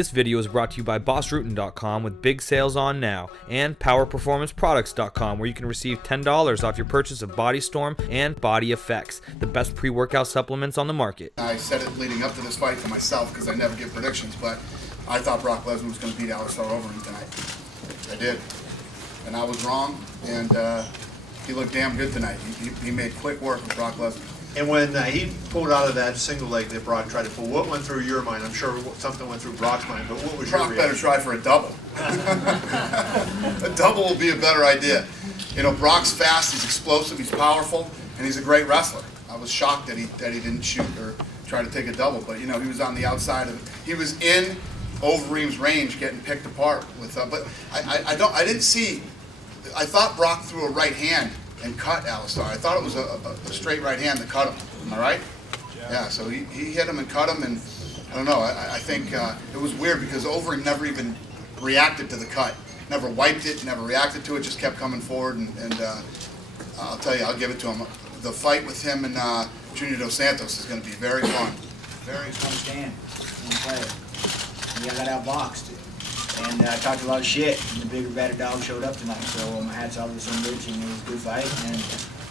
This video is brought to you by BossRootin.com with big sales on now, and PowerPerformanceProducts.com, where you can receive $10 off your purchase of Body Storm and Body Effects, the best pre-workout supplements on the market. I said it leading up to this fight to myself because I never give predictions, but I thought Brock Lesnar was going to beat Alistair Overeem tonight. I did. And I was wrong, and he looked damn good tonight. He made quick work with Brock Lesnar. And when he pulled out of that single leg that Brock tried to pull, what went through your mind? I'm sure something went through Brock's mind, but what was your reaction? Brock better try for a double. A double will be a better idea. You know, Brock's fast, he's explosive, he's powerful, and he's a great wrestler. I was shocked that he didn't shoot or try to take a double, but you know, he was on the outside of it. He was in Overeem's range getting picked apart with but I didn't see. I thought Brock threw a right hand and cut Alistair. I thought it was a straight right hand that cut him. Am I right? Yeah, so he hit him and cut him, and I don't know. I think it was weird because Overeem never even reacted to the cut. Never wiped it, never reacted to it, just kept coming forward, and I'll tell you, I'll give it to him. The fight with him and Junior Dos Santos is going to be very fun. Very fun. Understand. I got outboxed. And I talked a lot of shit, and the bigger, better dog showed up tonight. So my hat's off to some bitch, and it was a good fight, and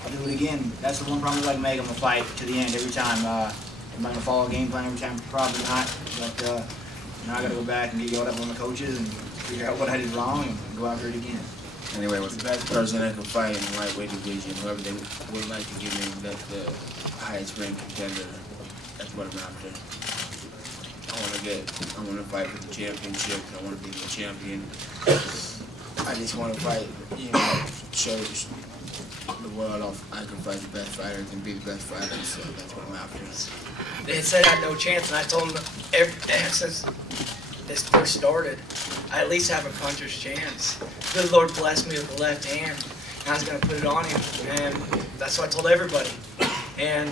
I'll do it again. That's the one problem I like to make. I'm going to fight to the end every time. Am I going to follow a game plan every time? Probably not. But now I got to go back and get yelled up on the coaches and figure out what I did wrong and go out there again. Anyway, what's the best person that can fight in the lightweight division? Whoever they would like to give me the highest ranked contender, that's what I'm after. I want to fight for the championship. I want to be the champion. I just want to fight, you know, show the world off. I can fight the best fighter and be the best fighter, so that's what I'm after. They had said I had no chance, and I told them since this first started, I at least have a puncher's chance. The Lord blessed me with the left hand, and I was going to put it on him, and that's what I told everybody. And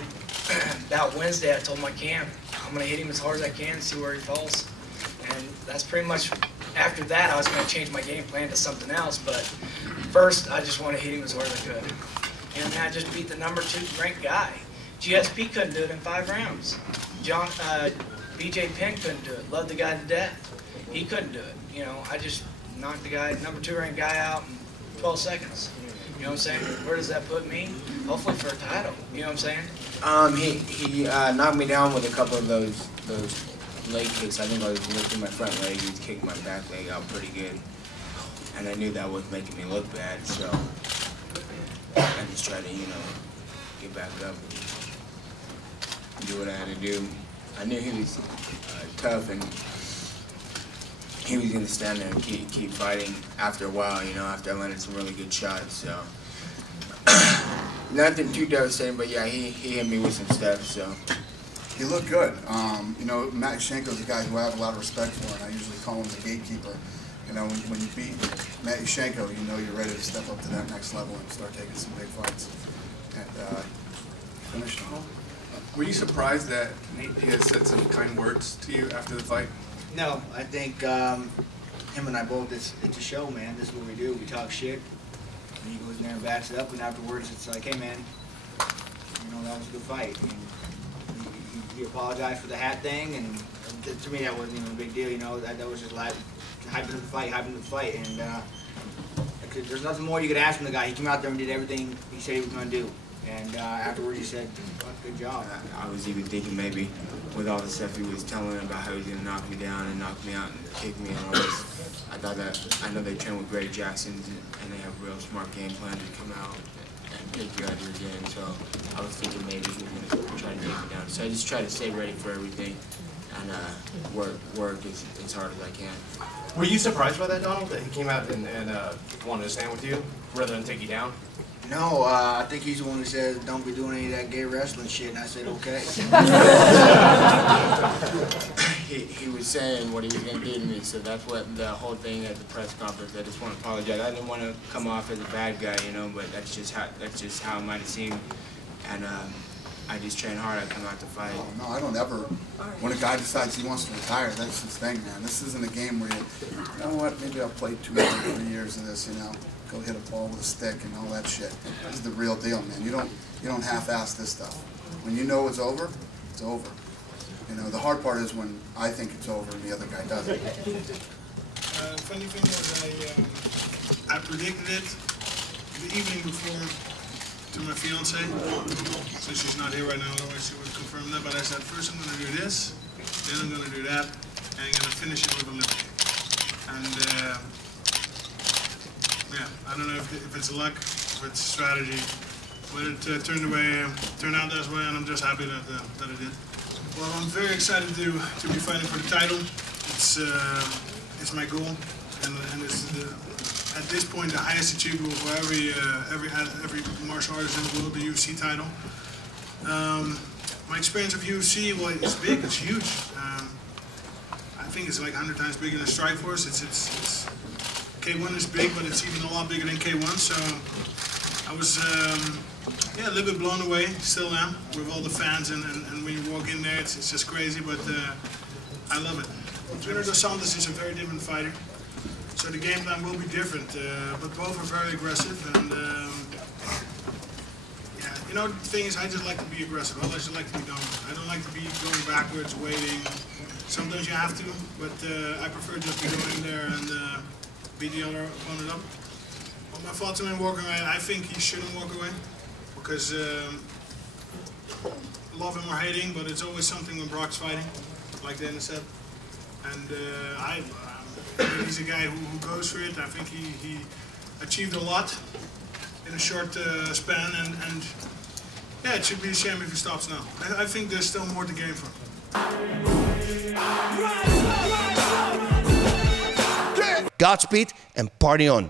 that Wednesday, I told my camp, I'm going to hit him as hard as I can and see where he falls. And that's pretty much, after that, I was going to change my game plan to something else. But first, I just want to hit him as hard as I could. And I just beat the #2 ranked guy. GSP couldn't do it in 5 rounds. BJ Penn couldn't do it. Loved the guy to death. He couldn't do it. You know, I just knocked the guy, #2 ranked guy out in 12 seconds. You know what I'm saying? Where does that put me? Hopefully for a title. You know what I'm saying? He knocked me down with a couple of those leg kicks. I think I was lifting my front leg. He was kicking my back leg out pretty good, and I knew that was making me look bad. So I just tried to, you know, get back up and do what I had to do. I knew he was tough, and he was going to stand there and keep fighting after a while, you know, after I landed some really good shots. So nothing too devastating, but yeah, he hit me with some stuff. So he looked good. You know, Matt Yushenko's a guy who I have a lot of respect for, and I usually call him the gatekeeper. You know, when you beat Matt Yushenko, you know you're ready to step up to that next level and start taking some big fights. And finish him. Were you surprised that he had said some kind words to you after the fight? No, I think him and I both, it's a show, man. This is what we do. We talk shit, and he goes in there and backs it up, and afterwards it's like, hey, man, you know, that was a good fight. And he apologized for the hat thing, and to me that wasn't even a big deal, you know. That was just like hyping the fight, and there's nothing more you could ask from the guy. He came out there and did everything he said he was going to do. And afterwards he said, good job. I was even thinking maybe with all the stuff he was telling about how he was going to knock me down and knock me out and kick me and all this, I know they train with Greg Jackson's and they have a real smart game plan to come out and take you out of your game. So I was thinking maybe he was going to try to take me down. So I just try to stay ready for everything and work as hard as I can. Were you surprised by that, Donald, that he came out and wanted to stand with you rather than take you down? No, I think he's the one who says, don't be doing any of that gay wrestling shit, and I said, okay. He was saying what he was going to do to me, so that's what the whole thing at the press conference, I just want to apologize. I didn't want to come off as a bad guy, you know, but that's just how it might have seemed. And I just train hard, I come out to fight. Oh, no, I don't ever, when a guy decides he wants to retire, that's his thing, man. This isn't a game where you know what, maybe I'll play 2 or 3 years of this, you know. Go hit a ball with a stick and all that shit. This is the real deal, man. You don't half-ass this stuff. When you know it's over, it's over. You know, the hard part is when I think it's over and the other guy doesn't. Funny thing was I predicted it the evening before to my fiance. So she's not here right now, otherwise she would confirm that. But I said, first I'm going to do this, then I'm going to do that, and I'm going to finish it with a limp kick. And yeah, I don't know if it's luck, if it's strategy, but it turned out that way, and I'm just happy that it did. Well, I'm very excited to be fighting for the title. It's my goal, and it's at this point the highest achievable for every martial artist in the world, the UFC title. My experience of UFC, well, it's big, it's huge. I think it's like 100 times bigger than Strikeforce. It's K1 is big, but it's even a lot bigger than K1. So I was yeah, a little bit blown away, still am, with all the fans, and when you walk in there, it's just crazy, but I love it. Junior Dos Santos is a very different fighter, so the game plan will be different, but both are very aggressive, and yeah, you know, the thing is, I just like to be aggressive. I just like to be dominant. I don't like to be going backwards, waiting. Sometimes you have to, but I prefer just to go in there and beat the other opponent up. Well, my thoughts on him walking away, I think he shouldn't walk away, because love him or hate him, but it's always something when Brock's fighting, like Dana said. And he's a guy who goes for it. I think he achieved a lot in a short span, and yeah, it should be a shame if he stops now. I think there's still more to gain from him. Godspeed and party on.